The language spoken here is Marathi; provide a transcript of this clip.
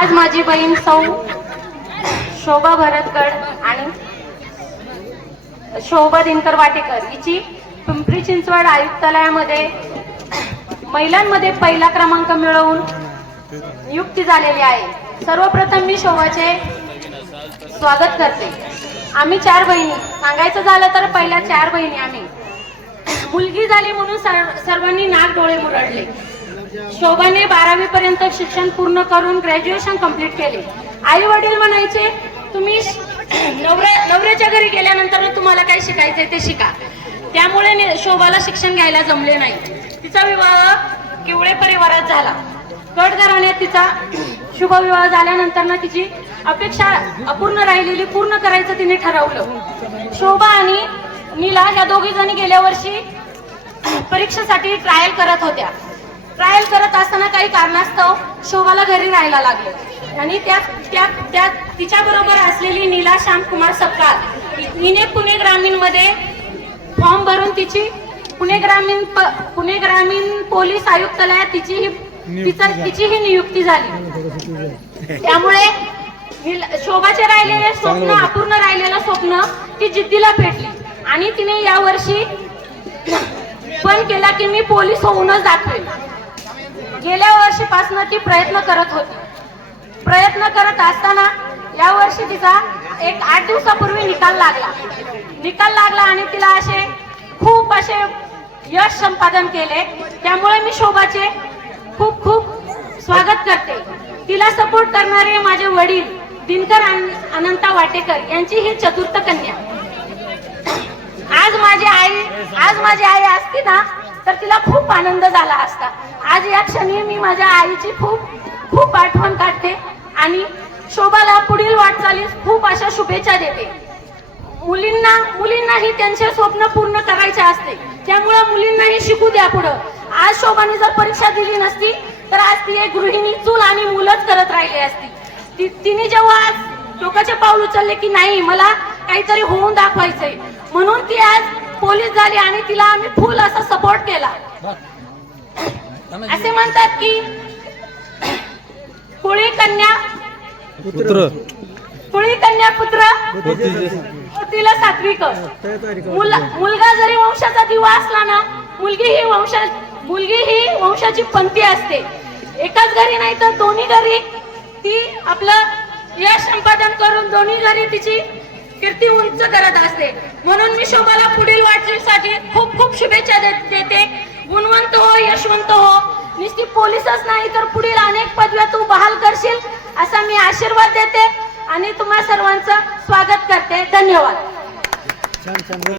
आज माझी बहीण सौ शोभा भरतगड आणि शोभा दिनकर वाटेकर हिची पिंपरी चिंचवड आयुक्तालयामध्ये महिलांमध्ये पहिला क्रमांक मिळवून नियुक्ती झालेली आहे। सर्वप्रथम मी शोभाचे स्वागत करते। आम्ही 4 बहिणी, सांगायचं झालं तर पहिल्या 4 बहिणी आम्ही। मुलगी झाली म्हणून सर्वांनी नाक डोळे मुरडले। शोभाने 12वी पर्यंत शिक्षण पूर्ण करून ग्रॅज्युएशन कंप्लीट केले। आई वडील म्हणायचे तुम्ही नवऱ्याच्या घरी गेल्यानंतर तुम्हाला काय शिकायचंय ते शिका। त्यामुळे शोभाला शिक्षण घ्यायला जमले नाही। तिचा विवाह किवळे परिवारात झाला। गट घराण्यात तिचा शुभ विवाह झाल्यानंतर ना तिची अपेक्षा अपूर्ण राहिलेली पूर्ण करायचं तिने ठरवलं। शोभा आणि नीला या दोघी जणी गेल्या वर्षी परीक्षेसाठी ट्रायल करत होत्या। ट्रायल करत असताना काही कारणास्तव शोभाला घरी राहायला लागले आणि त्या तिच्या बरोबर असलेली नीला श्यामकुमार सपकाळ हिने पुणे ग्रामीण मध्ये फॉर्म भरून तिची पुणे ग्रामीण पोलीस आयुक्तालयात तिची ही नियुक्ती झाली। त्यामुळे शोभाचे राहिलेले स्वप्न अपूर्ण राहिलेलं स्वप्न ती जिद्दीला पेटली आणि तिने या वर्षी पण केला की मी पोलीस होऊनच दाखवेल। गेल्या वर्षीपासून ती प्रयत्न करत होती। प्रयत्न करत असताना या वर्षी तिचा एक 8 दिवसापूर्वी निकाल लागला आणि तिला खूप असे यश संपादन केले। त्यामुळे मी शोभाचे खूप स्वागत करते। तिला सपोर्ट करणारे माझे वडील दिनकर अनंता वाटेकर यांची ही चतुर्थ कन्या। आज माझी आई असती ना तर तिला खूप आनंद झाला असता। आज या क्षणी मी माझ्या आईची खूप आठवण काढते आणि शोभाला पुढील वाटचालीस खूप अशा शुभेच्छा देते। मुलींनाही त्यांचे स्वप्न पूर्ण करायचे असते, त्यामुळे मुलींनाही शिकू द्या पुढं। आज शोभाने जर परीक्षा दिली नसती तर आज ती एक गृहिणी चूल आणि मुलंच करत राहिली असती। तिने जेव्हा आज टोकाचे पाऊल उचलले की नाही मला काहीतरी होऊन दाखवायचंय म्हणून ती आज पोलीस झाली आणि तिला आम्ही फुल असा सपोर्ट केला। असे म्हणतात की कुळी कन्या पुत्र तिला सात्विक। मुलगा जरी वंशाचा दिवा असला ना मुलगी ही वंशाची पंथी असते। एकाच घरी नाही तर दोन्ही घरी ती आपलं यश संपादन करून दोन्ही घरी तिची कीर्ती उंच करत असते। म्हणून मी शोभाला पुढील वाटचालीसाठी खूप शुभेच्छा देते। गुणवंत हो, यशवंत हो, नुसती पोलीसच नाही तर पुढील अनेक पदव्या तू बहाल करशील असा मी आशीर्वाद देते आणि तुम्हा सर्वांचं स्वागत करते। धन्यवाद।